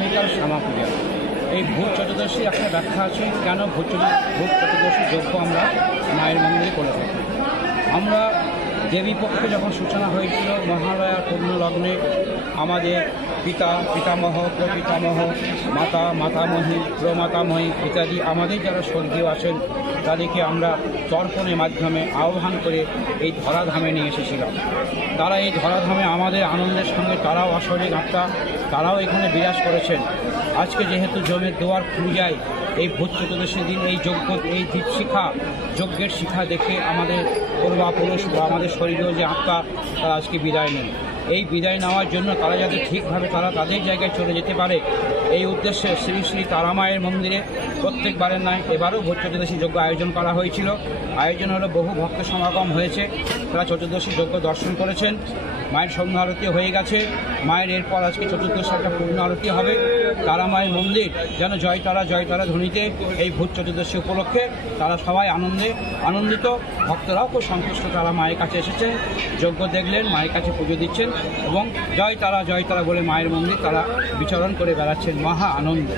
আগামীকাল শ্যামা পূজা। এই ভূত চতুর্দশী একটা ব্যাখ্যা আছে কেন ভূত চতুর্দশী যজ্ঞ আমরা মায়ের মন্দিরে করে থাকি। আমরা দেবী পক্ষে যখন সূচনা হয়েছিল মহালয়ার পূর্ণ লগ্নে আমাদের পিতামহ প্রপিতামহ মাতামহী প্রমাতামহী ইত্যাদি আমাদের যারা স্বর্গীয় আছেন তাদেরকে আমরা তর্পণের মাধ্যমে আহ্বান করে এই ধরাধামে নিয়ে এসেছিলাম। তারা এই ধরাধামে আমাদের আনন্দের সঙ্গে তারাও আসলে আত্মা, তারাও এখানে বিরাজ করেছেন। আজকে যেহেতু জমের দুয়ার খুলে যায় এই ভূত চতুর্দশীর দিন এই যজ্ঞের শিখা দেখে আমাদের পূর্বাপুরুষ বা আমাদের শরীরেও যে আত্মা তারা আজকে বিদায় নেন। এই বিদায় নেওয়ার জন্য তারা যাতে ঠিকভাবে তারা তাদের জায়গায় চলে যেতে পারে এই উদ্দেশ্যে শ্রী শ্রী তারামায়ের মন্দিরে প্রত্যেকবারের নয় এবারও ভূত চতুর্দশী যজ্ঞ আয়োজন করা হয়েছিল। আয়োজন হলো বহু ভক্ত সমাগম হয়েছে, তারা চতুর্দশী যজ্ঞ দর্শন করেছেন। মায়ের সন্ধ্যা আরতি হয়ে গেছে, মায়ের এরপর আজকে চতুর্দশী একটা পূর্ণ আরতি হবে। তারামায়ের মন্দির যেন জয় তারা ধ্বনিতে এই ভূত চতুর্দশী উপলক্ষে তারা সবাই আনন্দিত, ভক্তরাও খুব সন্তুষ্ট। তারা মায়ের কাছে এসেছেন, যজ্ঞ দেখলেন, মায়ের কাছে পুজো দিচ্ছেন এবং জয় তারা বলে মায়ের মন্দির তারা বিচরণ করে বেড়াচ্ছেন মহা আনন্দ।